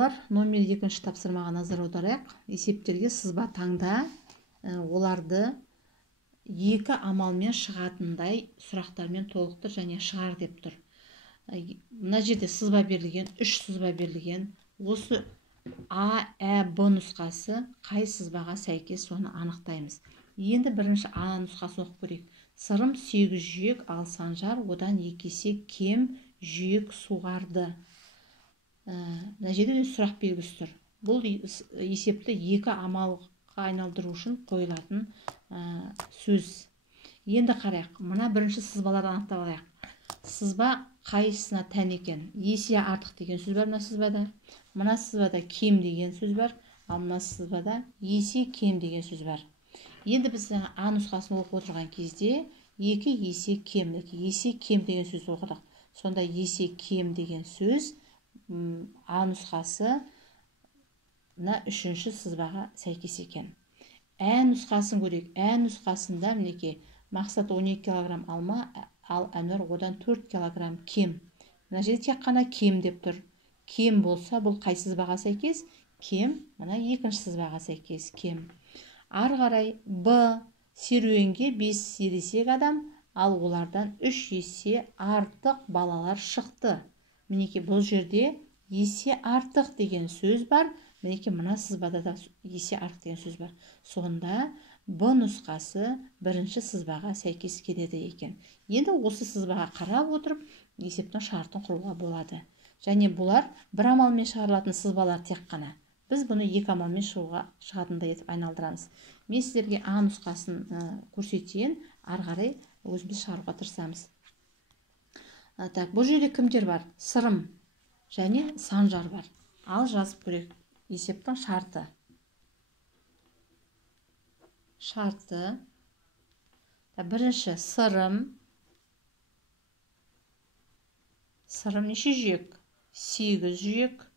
Балалар, номер 2-ші тапсырмаға назар аударайық. Есептерге сызба таңда оларды екі амалмен шығатындай сұрақтармен толықтыр және шығар деп тұр. Мына жерде сызба берілген, 3 сызба берілген. Осы А, Ә, Б нұсқасы қай сызбаға сәйкес, соны анықтаймыз. Енді бірінші А нұсқасын оқып көрейік. Сырым 8 жүйек, ал Санжар одан 2 есе кем жүйек суғарды. Мына жерде сұрақ белгісі тұр. Бұл есепті екі амалға айналдыру үшін қойылатын сөз. Енді қарайық. Мына бірінші сызбаларды анықтап алайық. Сызба қайсысына тән екен? Есе артық деген сөз бар мына сызбада. Мына сызбада кем деген сөз бар, ал мына сызбада есе кем деген сөз бар. Енді біз А нұсқасын оқып отырған кезде 2 есе кем деген сөз оқыдық. Сонда есе кем деген сөз А нұсқасы мына үшінші сызбаға сәйкес екен. Ә нұсқасын көрейік. Ә нұсқасында мінекей мақсат 12 кг алма, ал Әнуар одан 4 кг кем. Мына жерде тек қана кем деп тұр. Кем болса, бұл қай сызбаға сәйкес? Кем, мына екінші сызбаға сәйкес, кем. Ары қарай Б серуенге 5 ересек адам, ал олардан 3 есе артық балалар шықты. Мінекей бұл жерде есе артық деген сөз бар. Мінекей мына сызбада да есе артық деген сөз бар. Сонда Б нұсқасы бірінші сызбаға сәйкес келеді екен. Енді осы сызбаға қарап отырып, есептің шартын құруға болады. Және бұлар бір амалмен шығарылатын сызбалар тек қана. Біз бұны екі амалмен шығатындай етіп айналдырамыз. Мен сіздерге А нұсқасын көрсетейін, ары қарай өзіміз шығаруға тырысамыз. Бұл жерде кімдер бар? Сырым және Санжар бар. Ал жазып көрейік. Есептің шарты. Бірінші сырым. Сырым неше жүйек? 8 жүйек.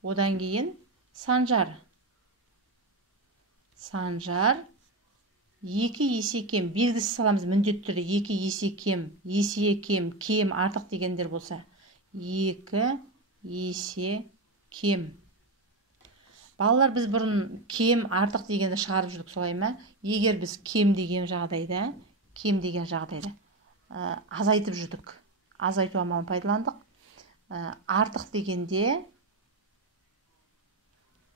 Одан кейін Санжар. Санжар 2 есе кем. Белгісі саламыз міндетті түрде 2 есе кем. Есе кем, кем артық дегендер болса. 2 есе кем. Балалар, біз бұрын кем артық дегенді шығарып жүрдік, солай ма? Егер біз кем деген жағдайда азайтып жүрдік. Азайту амалын пайдаландық. Артық дегенде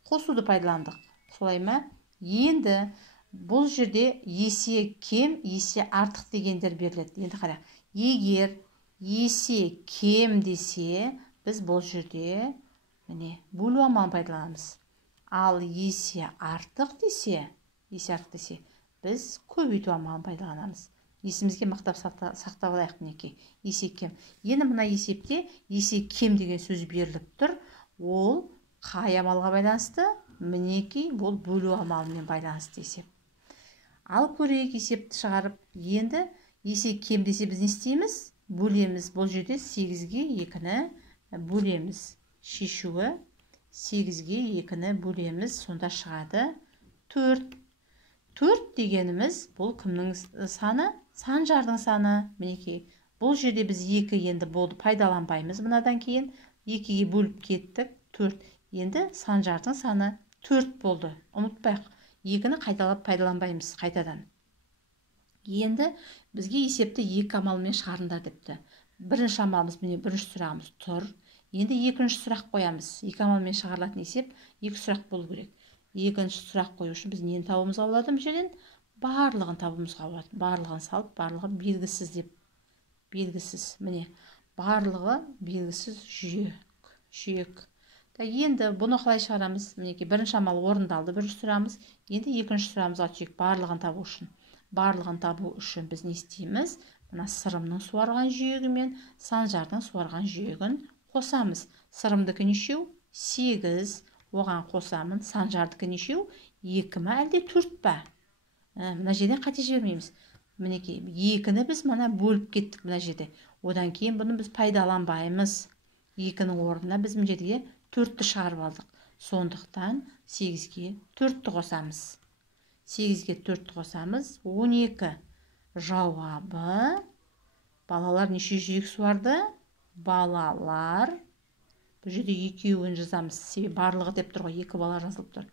қосуды пайдаландық. Солай ма? Енді бұл жерде есе кем, есе артық дегендер беріледі. Енді қарайық. Егер есе кем десе, біз бұл жерде бөлу амалын пайдаланамыз. Ал есе артық десе, біз көбейту амалын пайдаланамыз. Есімізге мақтап сақтап алайық мінекей. Есе кем. Енді мына есепте есе кем деген сөз беріліп тұр. Ол қай амалға байланысты? Мінекей, бұл бөлу амалымен байланысты есеп. Ал көрейік есепті шығарып. Енді есе кем десе біз не істейміз? Бөлеміз. Бұл жерде 8-ге 2-ні бөлеміз. Шешуі 8-ге 2-ні бөлеміз. Сонда шығады 4. 4 дегеніміз бұл кімнің саны? Санжардың саны. Мінекей. Бұл жерде біз 2 енді болды пайдаланбаймыз. Мұнадан кейін 2-ге бөліп кеттік. 4. Енді Санжардың саны 4 болды. Ұмытпайық. 2-ні қайталап пайдаланбаймыз қайтадан. Енді бізге есепті 2 амалмен шығарыңдар депті. Бірінші амалымыз, бірінші сұрағымыз тұр. Енді екінші сұрақ қоямыз. 2 амалмен шығарылатын есеп 2 сұрақ болу керек. Екінші сұрақ қою үшін біз нені табуымызға болады бұл жерден? Барлығын табуымызға болады. Барлығын салып, барлығы белгісіз деп. Белгісіз. Міне, барлығы белгісіз жүйек. Енді бұны қалай шығарамыз? Мінекей, бірінші амал орындалды, бірінші сұрағымыз. Енді екінші сұрағымызға түсейік, барлығын табу үшін. Барлығын табу үшін біз не істейміз? Мына сырымның суарған жүйегі мен Санжардың суарған жүйегін қосамыз. Сырымдікі нешеу? 8. Оған қосамын. Санжардікі нешеу? 2 ма әлде 4 па? Мына жерден қате жібермейміз. Мінекей, 2-ні біз мына бөліп кеттік мына жерде. Одан кейін бұны біз пайдаланбаймыз. 2-нің орнына біз мына жерге 4-ті шығарып алдық. Сондықтан 8-ге 4-ті қосамыз. 8-ге 4-ті қосамыз. 12. Жауабы балалар неше жүйек суарды? Балалар бұл жерде екеуін жазамыз, себебі барлығы деп тұр ғой, 2 бала жазылып тұр.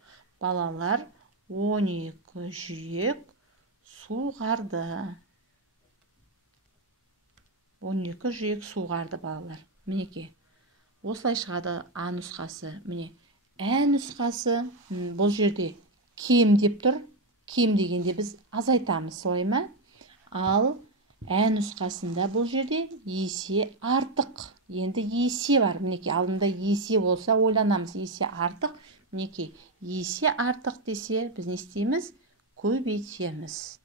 Балалар 12 жиек суғарды. 12 жиек суғарды балалар. Мінеке, осылай шығады А нұсқасы. Міне, Ә нұсқасы бұл жерде кем деп тұр. Кем дегенде біз азайтамыз, солай ма? Ал Ә нұсқасында бұл жерде есе артық. Енді есе бар. Мінеке, алдында есе болса ойланамыз. Есе артық. Мінеке, есе артық десе, біз не істейміз? Көбейтеміз.